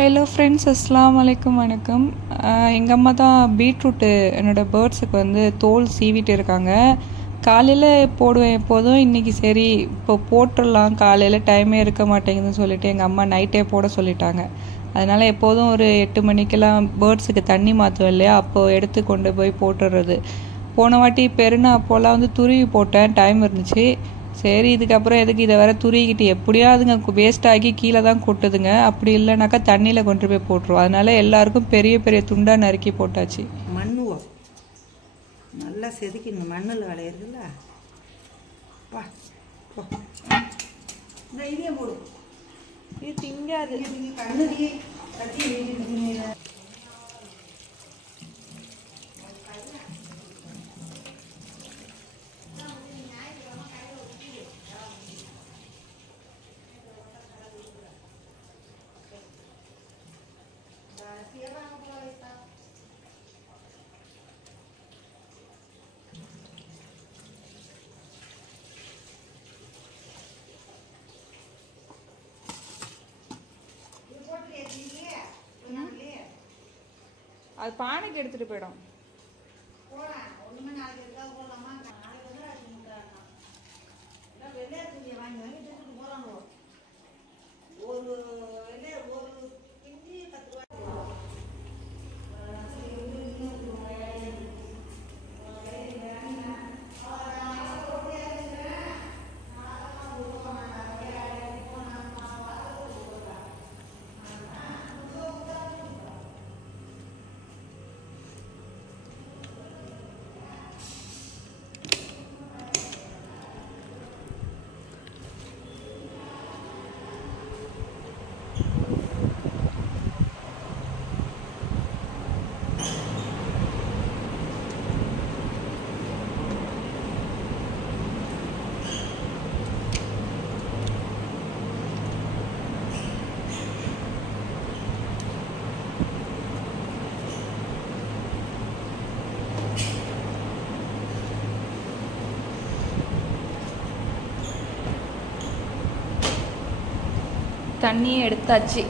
Hello friends, அஸ்ஸலாமு அலைக்கும். வணக்கம். எங்கள் அம்மா தான் பீட்ரூட்டு என்னோடய பேர்ட்ஸுக்கு வந்து தோல் சீவிட்டு இருக்காங்க. காலையில் போடுவேன் எப்போதும். இன்றைக்கி சரி இப்போ போட்டுடலாம், காலையில் டைமே இருக்க மாட்டேங்குதுன்னு சொல்லிட்டு எங்கள் அம்மா நைட்டே போட சொல்லிட்டாங்க. அதனால் எப்போதும் ஒரு 8 மணிக்கெல்லாம் பேர்ட்ஸுக்கு தண்ணி மாற்றுவேன் இல்லையா, அப்போது எடுத்து கொண்டு போய் போட்டுடுறது. போன வாட்டி பெருனா அப்போல்லாம் வந்து துருவி போட்டேன், டைம் இருந்துச்சு. சரி, இதுக்கப்புறம் எதுக்கு இதை வேற துருவிக்கிட்டு, எப்படியோ அதுங்க வேஸ்ட் ஆகி கீழே தான் கொட்டுதுங்க. அப்படி இல்லைனாக்கா தண்ணியில் கொண்டு போய் போட்டுருவோம். அதனால எல்லாருக்கும் பெரிய பெரிய துண்டாக நறுக்கி போட்டாச்சு. மண்ணுவோம் நல்லா செதுக்கிங்க, மண்ணில் விளையிறதுல பா இந்த இதையும் போடும். இது திங்காது, கண்ணுதி கட்டி அது பானைக்கு எடுத்துகிட்டு போயிடும். தண்ணியை எடுத்தாச்சு.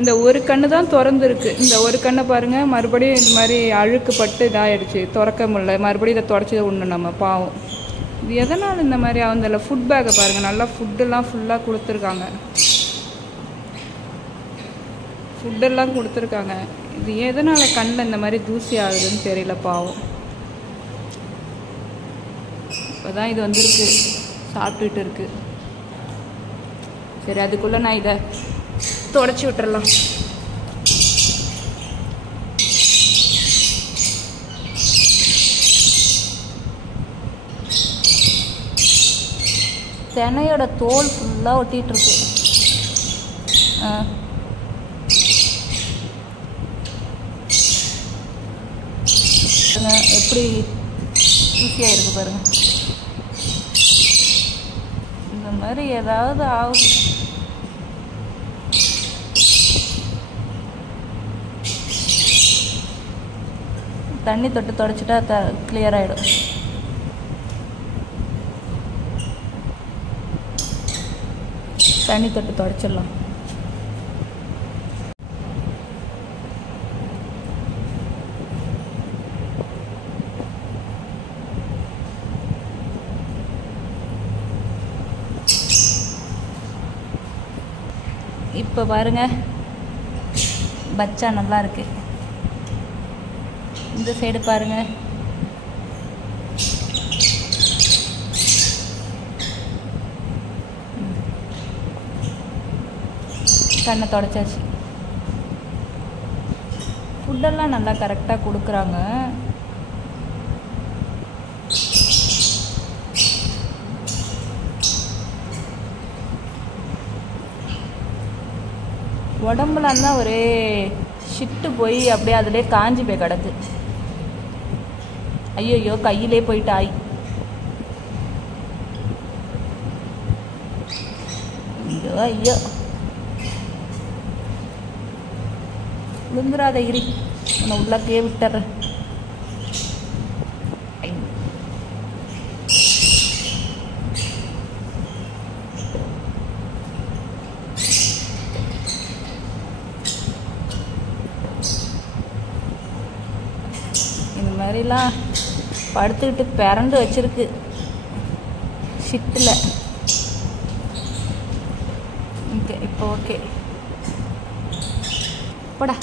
இந்த ஒரு கண்ணு தான் திறந்துருக்கு. இந்த ஒரு கண்ணை பாருங்கள், மறுபடியும் இந்த மாதிரி அழுக்கு பட்டு இதாகிடுச்சு, திறக்க முடியல. மறுபடியும் இதை தொடச்சி ஒன்று நம்ம பாவம். இது எதனால் இந்த மாதிரி அவந்தில் ஃபுட் பேக்கை பாருங்கள், நல்லா ஃபுட்டெல்லாம் ஃபுல்லாக கொடுத்துருக்காங்க. ஃபுட்டெல்லாம் கொடுத்துருக்காங்க. இது எதனால் கண்ணில் இந்த மாதிரி தூசி ஆகுதுன்னு தெரியல பாவம். இப்போ தான் இது வந்துருக்கு, சாப்பிட்டுட்டு இருக்கு. சரி, அதுக்குள்ளே நான் இதை தொடச்சி விட்டுறலாம். தென்னையோட தோல் ஃபுல்லாக ஒட்டிகிட்ருக்கு. எப்படி ஈஸியாக இருக்குது பாருங்க. இந்த மாதிரி ஏதாவது ஆகுது. தண்ணி தொட்டு தொடச்சிட்டா கிளியர் ஆகிடும். தண்ணி தொட்டு தொடச்சிடலாம். இப்போ பாருங்க, பச்சா நல்லா இருக்கு. இந்த சைடு பாருங்க, கண்ணை தொடச்சாச்சு. ஃபுட்டெல்லாம் நல்லா கரெக்டாக கொடுக்குறாங்க. உடம்புலாம் தான் ஒரே ஷிட்டு போய் அப்படியே அதிலே காஞ்சி போய் கிடக்கு. ஐயோ, கையிலே போயிட்டு ஆய். ஐயோ ஐயோ, விழுந்துடாத இரி, உன்னை உள்ளக்கே விட்டுறேன். இந்த மாதிரிலாம் படுத்துக்கிட்டு பிறண்டு வச்சிருக்கு ஷிட்டில். ஓகே, இப்போ ஓகே போடா.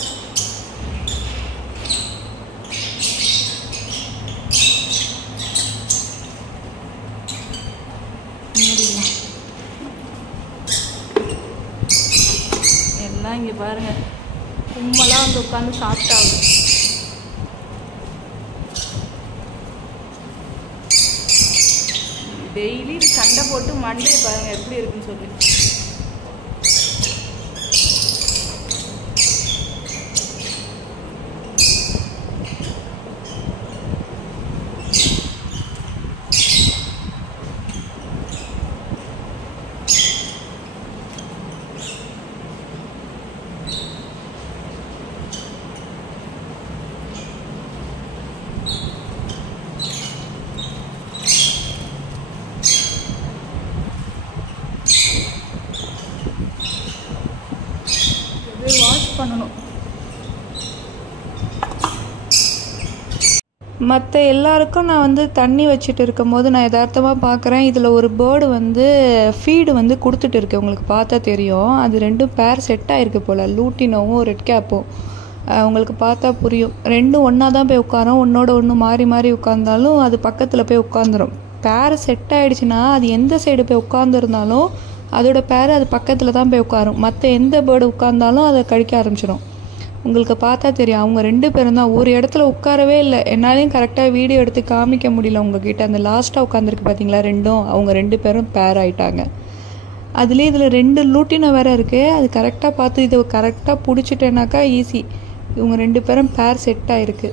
எல்லாம் இங்கே பாருங்க, கும்பலாக வந்து உட்காந்து சாப்பிட்டாங்க. டெய்லி சண்டை போட்டு மண்டையை பாருங்க எப்படி இருக்குன்னு சொல்லி. வாஷ் பண்ணணும். மற்ற எல்லாருக்கும் நான் வந்து தண்ணி வச்சுட்டு இருக்கும்போது நான் யதார்த்தமாக பார்க்குறேன், இதில் ஒரு பேர்டு வந்து ஃபீடு வந்து கொடுத்துட்டு இருக்கு. உங்களுக்கு பார்த்தா தெரியும், அது ரெண்டும் பேர் செட் ஆகிருக்கு போல், லூட்டினோவும் ரெட் கேப்பும். உங்களுக்கு பார்த்தா புரியும், ரெண்டும் ஒன்றா தான் போய் உட்காரும். ஒன்றோட ஒன்று மாறி மாறி உட்காந்தாலும் அது பக்கத்தில் போய் உட்காந்துரும். பேர் செட் ஆகிடுச்சுன்னா அது எந்த சைடு போய் உட்காந்துருந்தாலும் அதோட பேர் அது பக்கத்தில் தான் போய் உட்காரும். மற்ற எந்த பேர்டு உட்காந்தாலும் அதை கடிக்க ஆரம்பிச்சிடும். உங்களுக்கு பார்த்தா தெரியும், அவங்க 2 பேரும் தான் ஒரு இடத்துல உட்காரவே இல்லை. என்னாலையும் கரெக்டாக வீடியோ எடுத்து காமிக்க முடியல உங்ககிட்ட. அந்த லாஸ்ட்டாக உட்காந்துருக்கு பார்த்தீங்களா ரெண்டும், அவங்க 2 பேரும் பேர் ஆகிட்டாங்க. அதுலேயே இதில் 2 லூட்டினோ வேறு இருக்குது. அது கரெக்டாக பார்த்து இதை கரெக்டாக பிடிச்சிட்டேனாக்கா ஈஸி. இவங்க 2 பேரும் பேர் செட் ஆகிருக்கு.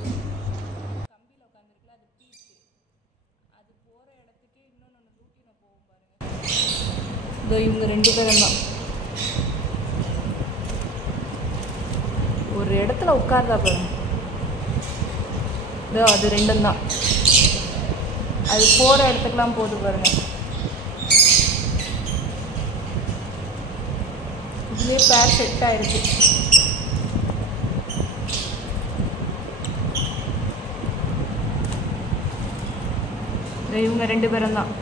இதோ இவங்க 2 பேரும் தான் ஒரு இடத்துல உட்கார்றா பாருங்க. இதோ அது 2 தான், அது போகிற இடத்துக்குலாம் போகுது பாருங்க. இதுலேயே பேர் செட் ஆயிருக்கு. இவங்க 2 பேரும் தான்.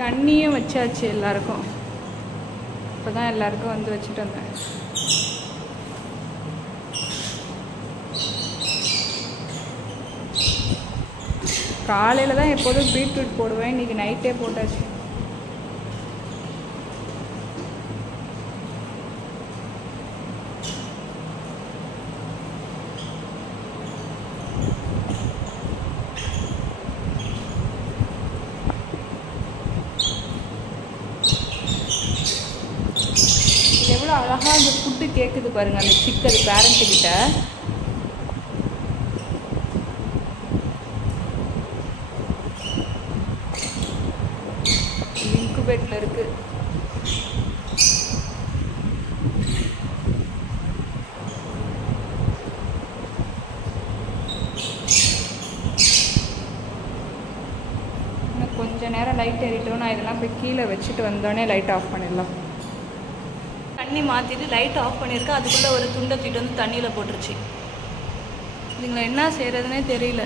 தண்ணியும் வச்சாச்சு எல்லாருக்கும். இப்போ தான் எல்லாருக்கும் வந்து வச்சுட்டு வந்தேன். காலையில் தான் எப்போதும் பீட்ரூட் போடுவேன், இன்றைக்கி நைட்டே போட்டாச்சு. எவ்வளோ அழகாக அந்த ஃபுட்டு கேட்குது பாருங்கள் அந்த சிக்கு, அது பேரண்ட்டுக்கிட்ட. இன்குபேட்டில் இருக்குது. இன்னும் கொஞ்சம் நேரம் லைட் ஏறிட்டோம். நான் இதெல்லாம் போய் கீழே வச்சுட்டு வந்தோடனே லைட் ஆஃப் பண்ணிடலாம். தண்ணி மாற்றிட்டு லைட் ஆஃப் பண்ணியிருக்கேன். அதுக்குள்ளே ஒரு துண்டை தூக்கிட்டு வந்து தண்ணியில் போட்டுருச்சு. இதுங்களை என்ன செய்கிறதுனே தெரியல.